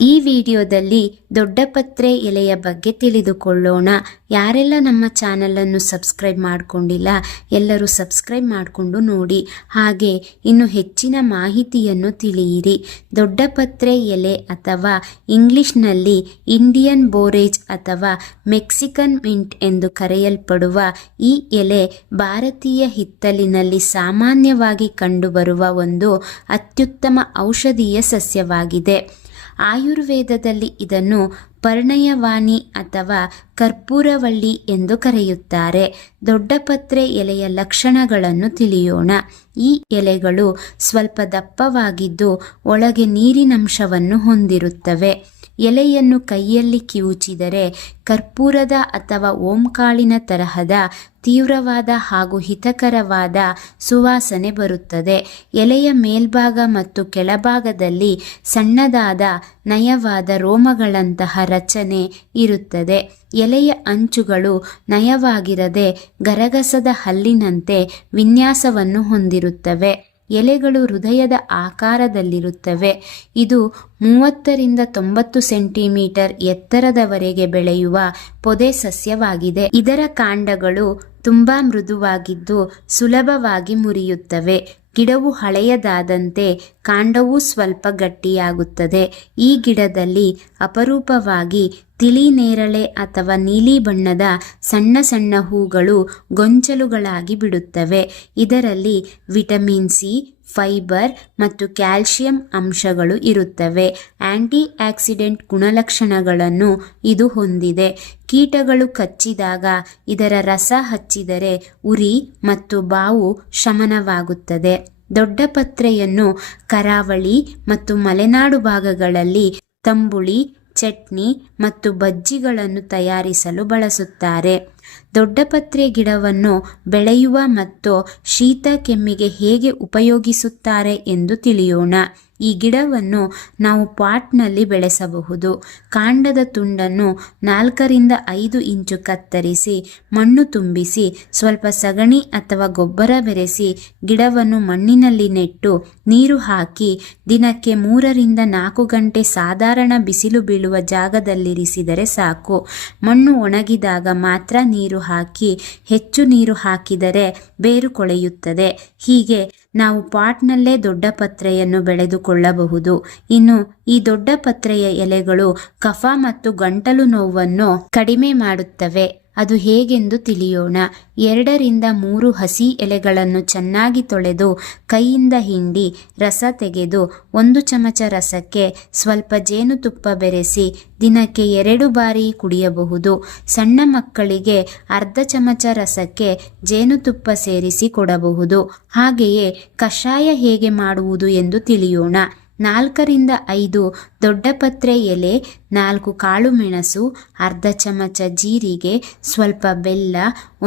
ಈ ವಿಡಿಯೋದಲ್ಲಿ ದೊಡ್ಡಪತ್ರೆ ಎಲೆಯ ಬಗ್ಗೆ ತಿಳಿದುಕೊಳ್ಳೋಣ. ಯಾರೆಲ್ಲ ನಮ್ಮ ಚಾನಲನ್ನು ಸಬ್ಸ್ಕ್ರೈಬ್ ಮಾಡಿಕೊಂಡಿಲ್ಲ ಎಲ್ಲರೂ ಸಬ್ಸ್ಕ್ರೈಬ್ ಮಾಡಿಕೊಂಡು ನೋಡಿ. ಹಾಗೆ ಇನ್ನು ಹೆಚ್ಚಿನ ಮಾಹಿತಿಯನ್ನು ತಿಳಿಯಿರಿ. ದೊಡ್ಡಪತ್ರೆ ಎಲೆ ಅಥವಾ ಇಂಗ್ಲಿಷ್ನಲ್ಲಿ ಇಂಡಿಯನ್ ಬೋರೇಜ್ ಅಥವಾ ಮೆಕ್ಸಿಕನ್ ಮಿಂಟ್ ಎಂದು ಕರೆಯಲ್ಪಡುವ ಈ ಎಲೆ ಭಾರತೀಯ ಹಿತ್ತಲಿನಲ್ಲಿ ಸಾಮಾನ್ಯವಾಗಿ ಕಂಡುಬರುವ ಒಂದು ಅತ್ಯುತ್ತಮ ಔಷಧೀಯ ಸಸ್ಯವಾಗಿದೆ. ಆಯುರ್ವೇದದಲ್ಲಿ ಇದನ್ನು ಪರ್ಣಯವಾನಿ ಅಥವಾ ಕರ್ಪೂರವಳ್ಳಿ ಎಂದು ಕರೆಯುತ್ತಾರೆ. ದೊಡ್ಡಪತ್ರೆ ಎಲೆಯ ಲಕ್ಷಣಗಳನ್ನು ತಿಳಿಯೋಣ. ಈ ಎಲೆಗಳು ಸ್ವಲ್ಪ ದಪ್ಪವಾಗಿದ್ದು ಒಳಗೆ ನೀರಿನಂಶವನ್ನು ಹೊಂದಿರುತ್ತವೆ. ಎಲೆಯನ್ನು ಕೈಯಲ್ಲಿ ಕಿವುಚಿದರೆ ಕರ್ಪೂರದ ಅಥವಾ ಓಂಕಾಳಿನ ತರಹದ ತೀವ್ರವಾದ ಹಾಗೂ ಹಿತಕರವಾದ ಸುವಾಸನೆ ಬರುತ್ತದೆ. ಎಲೆಯ ಮೇಲ್ಭಾಗ ಮತ್ತು ಕೆಳಭಾಗದಲ್ಲಿ ಸಣ್ಣದಾದ ನಯವಾದ ರೋಮಗಳಂತಹ ರಚನೆ ಇರುತ್ತದೆ. ಎಲೆಯ ಅಂಚುಗಳು ನಯವಾಗಿರದೆ ಗರಗಸದ ಹಲ್ಲಿನಂತೆ ವಿನ್ಯಾಸವನ್ನು ಹೊಂದಿರುತ್ತವೆ. ಎಲೆಗಳು ಹೃದಯದ ಆಕಾರದಲ್ಲಿರುತ್ತವೆ. ಇದು 30ರಿಂದ 90 ಸೆಂಟಿಮೀಟರ್ ಎತ್ತರದವರೆಗೆ ಬೆಳೆಯುವ ಪೊದೆ ಸಸ್ಯವಾಗಿದೆ. ಇದರ ಕಾಂಡಗಳು ತುಂಬಾ ಮೃದುವಾಗಿದ್ದು ಸುಲಭವಾಗಿ ಮುರಿಯುತ್ತವೆ. ಗಿಡವು ಹಳೆಯದಾದಂತೆ ಕಾಂಡವೂ ಸ್ವಲ್ಪ ಗಟ್ಟಿಯಾಗುತ್ತದೆ. ಈ ಗಿಡದಲ್ಲಿ ಅಪರೂಪವಾಗಿ ತಿಳಿ ನೇರಳೆ ಅಥವಾ ನೀಲಿ ಬಣ್ಣದ ಸಣ್ಣ ಸಣ್ಣ ಹೂಗಳು ಗೊಂಚಲುಗಳಾಗಿ ಬಿಡುತ್ತವೆ. ಇದರಲ್ಲಿ ವಿಟಮಿನ್ ಸಿ, ಫೈಬರ್ ಮತ್ತು ಕ್ಯಾಲ್ಸಿಯಂ ಅಂಶಗಳು ಇರುತ್ತವೆ. ಆಂಟಿ ಆಕ್ಸಿಡೆಂಟ್ ಗುಣಲಕ್ಷಣಗಳನ್ನು ಇದು ಹೊಂದಿದೆ. ಕೀಟಗಳು ಕಚ್ಚಿದಾಗ ಇದರ ರಸ ಹಚ್ಚಿದರೆ ಉರಿ ಮತ್ತು ಬಾವು ಶಮನವಾಗುತ್ತದೆ. ದೊಡ್ಡಪತ್ರೆಯನ್ನು ಕರಾವಳಿ ಮತ್ತು ಮಲೆನಾಡು ಭಾಗಗಳಲ್ಲಿ ತಂಬುಳಿ, ಚಟ್ನಿ ಮತ್ತು ಬಜ್ಜಿಗಳನ್ನು ತಯಾರಿಸಲು ಬಳಸುತ್ತಾರೆ. ದೊಡ್ಡಪತ್ರೆ ಗಿಡವನ್ನು ಬೆಳೆಯುವ ಮತ್ತು ಶೀತ ಕೆಮ್ಮಿಗೆ ಹೇಗೆ ಉಪಯೋಗಿಸುತ್ತಾರೆ ಎಂದು ತಿಳಿಯೋಣ. ಈ ಗಿಡವನ್ನು ನಾವು ಪಾಟ್ನಲ್ಲಿ ಬೆಳೆಸಬಹುದು. ಕಾಂಡದ ತುಂಡನ್ನು 4ರಿಂದ 5 ಇಂಚು ಕತ್ತರಿಸಿ ಮಣ್ಣು ತುಂಬಿಸಿ ಸ್ವಲ್ಪ ಸಗಣಿ ಅಥವಾ ಗೊಬ್ಬರ ಬೆರೆಸಿ ಗಿಡವನ್ನು ಮಣ್ಣಿನಲ್ಲಿ ನೆಟ್ಟು ನೀರು ಹಾಕಿ ದಿನಕ್ಕೆ 3ರಿಂದ 4 ಗಂಟೆ ಸಾಧಾರಣ ಬಿಸಿಲು ಬೀಳುವ ಜಾಗದಲ್ಲಿರಿಸಿದರೆ ಸಾಕು. ಮಣ್ಣು ಒಣಗಿದಾಗ ಮಾತ್ರ ನೀರು ಹಾಕಿ, ಹೆಚ್ಚು ನೀರು ಹಾಕಿದರೆ ಬೇರು ಕೊಳೆಯುತ್ತದೆ. ಹೀಗೆ ನಾವು ಪಾಟ್ನಲ್ಲೇ ದೊಡ್ಡಪತ್ರೆಯನ್ನು ಬೆಳೆದುಕೊಳ್ಳಬಹುದು. ಇನ್ನು ಈ ದೊಡ್ಡಪತ್ರೆಯ ಎಲೆಗಳು ಕಫ ಮತ್ತು ಗಂಟಲು ನೋವನ್ನು ಕಡಿಮೆ ಮಾಡುತ್ತವೆ. ಅದು ಹೇಗೆಂದು ತಿಳಿಯೋಣ. 2ರಿಂದ 3 ಹಸಿ ಎಲೆಗಳನ್ನು ಚೆನ್ನಾಗಿ ತೊಳೆದು ಕೈಯಿಂದ ಹಿಂಡಿ ರಸ ತೆಗೆದು 1 ಚಮಚ ರಸಕ್ಕೆ ಸ್ವಲ್ಪ ಜೇನುತುಪ್ಪ ಬೆರೆಸಿ ದಿನಕ್ಕೆ 2 ಬಾರಿ ಕುಡಿಯಬಹುದು. ಸಣ್ಣ ಮಕ್ಕಳಿಗೆ ಅರ್ಧ ಚಮಚ ರಸಕ್ಕೆ ಜೇನುತುಪ್ಪ ಸೇರಿಸಿ ಕೊಡಬಹುದು. ಹಾಗೆಯೇ ಕಷಾಯ ಹೇಗೆ ಮಾಡುವುದು ಎಂದು ತಿಳಿಯೋಣ. 4ರಿಂದ 5 ದೊಡ್ಡಪತ್ರೆ ಎಲೆ, 4 ಕಾಳು ಮೆಣಸು, ಅರ್ಧ ಚಮಚ ಜೀರಿಗೆ, ಸ್ವಲ್ಪ ಬೆಲ್ಲ,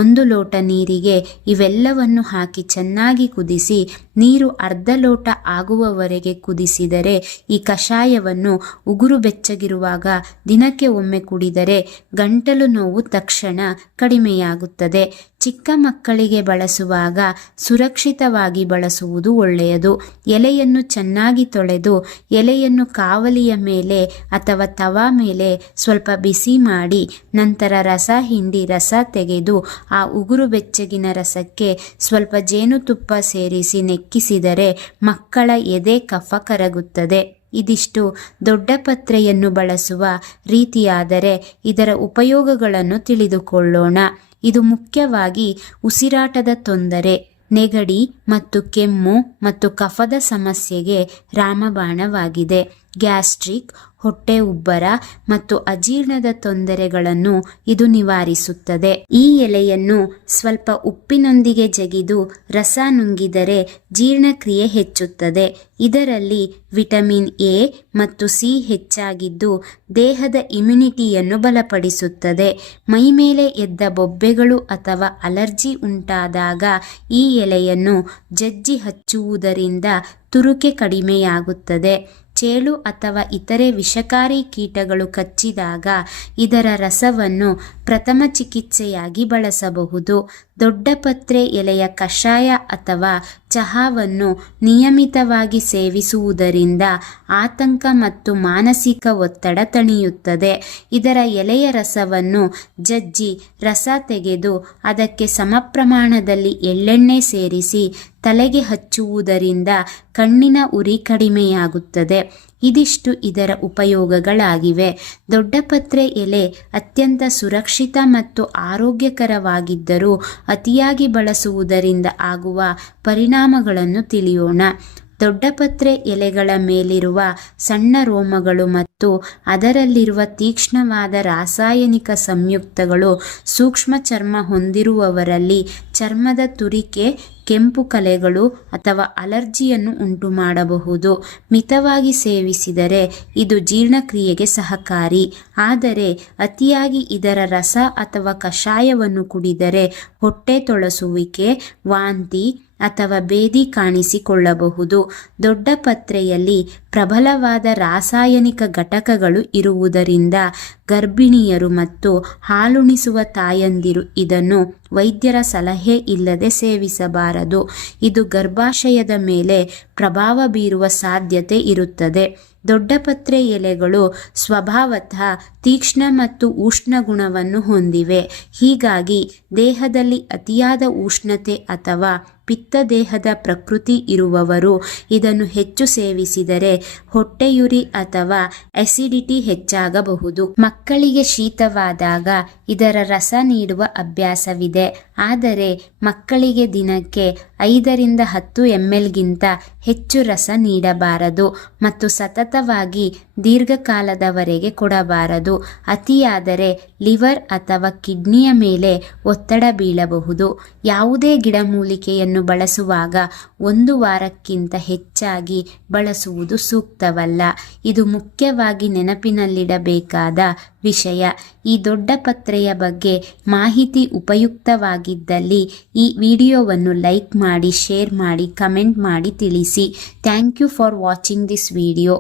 1 ಲೋಟ ನೀರಿಗೆ ಇವೆಲ್ಲವನ್ನು ಹಾಕಿ ಚೆನ್ನಾಗಿ ಕುದಿಸಿ ನೀರು ಅರ್ಧ ಲೋಟ ಆಗುವವರೆಗೆ ಕುದಿಸಿದರೆ ಈ ಕಷಾಯವನ್ನು ಉಗುರು ಬೆಚ್ಚಗಿರುವಾಗ ದಿನಕ್ಕೆ ಒಮ್ಮೆ ಕುಡಿದರೆ ಗಂಟಲು ನೋವು ತಕ್ಷಣ ಕಡಿಮೆಯಾಗುತ್ತದೆ. ಚಿಕ್ಕ ಮಕ್ಕಳಿಗೆ ಬಳಸುವಾಗ ಸುರಕ್ಷಿತವಾಗಿ ಬಳಸುವುದು ಒಳ್ಳೆಯದು. ಎಲೆಯನ್ನು ಚೆನ್ನಾಗಿ ತೊಳೆದು ಎಲೆಯನ್ನು ಕಾವಲಿಯ ಮೇಲೆ ಅಥವಾ ತವಾ ಮೇಲೆ ಸ್ವಲ್ಪ ಬಿಸಿ ಮಾಡಿ ನಂತರ ರಸ ಹಿಂಡಿ ರಸ ತೆಗೆದು ಆ ಉಗುರು ಬೆಚ್ಚಗಿನ ರಸಕ್ಕೆ ಸ್ವಲ್ಪ ಜೇನುತುಪ್ಪ ಸೇರಿಸಿ ನೆಕ್ಕಿಸಿದರೆ ಮಕ್ಕಳ ಎದೆ ಕಫ ಕರಗುತ್ತದೆ. ಇದಿಷ್ಟು ದೊಡ್ಡಪತ್ರೆಯನ್ನು ಬಳಸುವ ರೀತಿಯಾದರೆ ಇದರ ಉಪಯೋಗಗಳನ್ನು ತಿಳಿದುಕೊಳ್ಳೋಣ. ಇದು ಮುಖ್ಯವಾಗಿ ಉಸಿರಾಟದ ತೊಂದರೆ, ನೆಗಡಿ ಮತ್ತು ಕೆಮ್ಮು ಮತ್ತು ಕಫದ ಸಮಸ್ಯೆಗೆ ರಾಮಬಾಣವಾಗಿದೆ. ಗ್ಯಾಸ್ಟ್ರಿಕ್, ಹೊಟ್ಟೆ ಉಬ್ಬರ ಮತ್ತು ಅಜೀರ್ಣದ ತೊಂದರೆಗಳನ್ನು ಇದು ನಿವಾರಿಸುತ್ತದೆ. ಈ ಎಲೆಯನ್ನು ಸ್ವಲ್ಪ ಉಪ್ಪಿನೊಂದಿಗೆ ಜಗಿದು ರಸ ನುಂಗಿದರೆ ಜೀರ್ಣಕ್ರಿಯೆ ಹೆಚ್ಚುತ್ತದೆ. ಇದರಲ್ಲಿ ವಿಟಮಿನ್ ಎ ಮತ್ತು ಸಿ ಹೆಚ್ಚಾಗಿದ್ದು ದೇಹದ ಇಮ್ಯುನಿಟಿಯನ್ನು ಬಲಪಡಿಸುತ್ತದೆ. ಮೈಮೇಲೆ ಎದ್ದ ಬೊಬ್ಬೆಗಳು ಅಥವಾ ಅಲರ್ಜಿ ಉಂಟಾದಾಗ ಈ ಎಲೆಯನ್ನು ಜಜ್ಜಿ ಹಚ್ಚುವುದರಿಂದ ತುರುಕೆ ಕಡಿಮೆಯಾಗುತ್ತದೆ. ಚೇಳು ಅಥವಾ ಇತರೆ ವಿಷಕಾರಿ ಕೀಟಗಳು ಕಚ್ಚಿದಾಗ ಇದರ ರಸವನ್ನು ಪ್ರಥಮ ಚಿಕಿತ್ಸೆಯಾಗಿ ಬಳಸಬಹುದು. ದೊಡ್ಡಪತ್ರೆ ಎಲೆಯ ಕಷಾಯ ಅಥವಾ ಚಹಾವನ್ನು ನಿಯಮಿತವಾಗಿ ಸೇವಿಸುವುದರಿಂದ ಆತಂಕ ಮತ್ತು ಮಾನಸಿಕ ಒತ್ತಡ ತಣಿಯುತ್ತದೆ. ಇದರ ಎಲೆಯ ರಸವನ್ನು ಜಜ್ಜಿ ರಸ ತೆಗೆದು ಅದಕ್ಕೆ ಸಮಪ್ರಮಾಣದಲ್ಲಿ ಎಳ್ಳೆಣ್ಣೆ ಸೇರಿಸಿ ತಲೆಗೆ ಹಚ್ಚುವುದರಿಂದ ಕಣ್ಣಿನ ಉರಿ ಕಡಿಮೆಯಾಗುತ್ತದೆ. ಇದಿಷ್ಟು ಇದರ ಉಪಯೋಗಗಳಾಗಿವೆ. ದೊಡ್ಡಪತ್ರೆ ಎಲೆ ಅತ್ಯಂತ ಸುರಕ್ಷಿತ ಮತ್ತು ಆರೋಗ್ಯಕರವಾಗಿದ್ದರೂ ಅತಿಯಾಗಿ ಬಳಸುವುದರಿಂದ ಆಗುವ ಪರಿಣಾಮಗಳನ್ನು ತಿಳಿಯೋಣ. ದೊಡ್ಡಪತ್ರೆ ಎಲೆಗಳ ಮೇಲಿರುವ ಸಣ್ಣ ರೋಮಗಳು ಮತ್ತು ಅದರಲ್ಲಿರುವ ತೀಕ್ಷ್ಣವಾದ ರಾಸಾಯನಿಕ ಸಂಯುಕ್ತಗಳು ಸೂಕ್ಷ್ಮ ಚರ್ಮ ಹೊಂದಿರುವವರಲ್ಲಿ ಚರ್ಮದ ತುರಿಕೆ, ಕೆಂಪು ಕಲೆಗಳು ಅಥವಾ ಅಲರ್ಜಿಯನ್ನು ಉಂಟು ಮಾಡಬಹುದು. ಮಿತವಾಗಿ ಸೇವಿಸಿದರೆ ಇದು ಜೀರ್ಣಕ್ರಿಯೆಗೆ ಸಹಕಾರಿ. ಆದರೆ ಅತಿಯಾಗಿ ಇದರ ರಸ ಅಥವಾ ಕಷಾಯವನ್ನು ಕುಡಿದರೆ ಹೊಟ್ಟೆ ತೊಳಸುವಿಕೆ, ವಾಂತಿ ಅಥವಾ ಬೇದಿ ಕಾಣಿಸಿಕೊಳ್ಳಬಹುದು. ದೊಡ್ಡಪತ್ರೆಯಲ್ಲಿ ಪ್ರಬಲವಾದ ರಾಸಾಯನಿಕ ಘಟಕಗಳು ಇರುವುದರಿಂದ ಗರ್ಭಿಣಿಯರು ಮತ್ತು ಹಾಲುಣಿಸುವ ತಾಯಂದಿರು ಇದನ್ನು ವೈದ್ಯರ ಸಲಹೆ ಇಲ್ಲದೆ ಸೇವಿಸಬಾರದು. ಇದು ಗರ್ಭಾಶಯದ ಮೇಲೆ ಪ್ರಭಾವ ಬೀರುವ ಸಾಧ್ಯತೆ ಇರುತ್ತದೆ. ದೊಡ್ಡಪತ್ರೆ ಎಲೆಗಳು ಸ್ವಭಾವತಃ ತೀಕ್ಷ್ಣ ಮತ್ತು ಉಷ್ಣ ಗುಣವನ್ನು ಹೊಂದಿವೆ. ಹೀಗಾಗಿ ದೇಹದಲ್ಲಿ ಅತಿಯಾದ ಉಷ್ಣತೆ ಅಥವಾ ಪಿತ್ತದೇಹದ ಪ್ರಕೃತಿ ಇರುವವರು ಇದನ್ನು ಹೆಚ್ಚು ಸೇವಿಸಿದರೆ ಹೊಟ್ಟೆಯುರಿ ಅಥವಾ ಅಸಿಡಿಟಿ ಹೆಚ್ಚಾಗಬಹುದು. ಮಕ್ಕಳಿಗೆ ಶೀತವಾದಾಗ ಇದರ ರಸ ನೀಡುವ ಅಭ್ಯಾಸವಿದೆ. ಆದರೆ ಮಕ್ಕಳಿಗೆ ದಿನಕ್ಕೆ 5-10 ml ಗಿಂತ ಹೆಚ್ಚು ರಸ ನೀಡಬಾರದು ಮತ್ತು ಸತತವಾಗಿ ದೀರ್ಘಕಾಲದವರೆಗೆ ಕೊಡಬಾರದು. ಅತಿಯಾದರೆ ಲಿವರ್ ಅಥವಾ ಕಿಡ್ನಿಯ ಮೇಲೆ ಒತ್ತಡ ಬೀಳಬಹುದು. ಯಾವುದೇ ಗಿಡಮೂಲಿಕೆಯನ್ನು ಬಳಸುವಾಗ 1 ವಾರಕ್ಕಿಂತ ಹೆಚ್ಚಾಗಿ ಬಳಸುವುದು ಸೂಕ್ತವಲ್ಲ. ಇದು ಮುಖ್ಯವಾಗಿ ನೆನಪಿನಲ್ಲಿಡಬೇಕಾದ ವಿಷಯ. ಈ ದೊಡ್ಡಪತ್ರೆಯ ಬಗ್ಗೆ ಮಾಹಿತಿ ಉಪಯುಕ್ತವಾಗಿದ್ದಲ್ಲಿ ಈ ವಿಡಿಯೋವನ್ನು ಲೈಕ್ ಮಾಡಿ, ಶೇರ್ ಮಾಡಿ, ಕಮೆಂಟ್ ಮಾಡಿ ತಿಳಿಸಿ. Thank you for watching this video.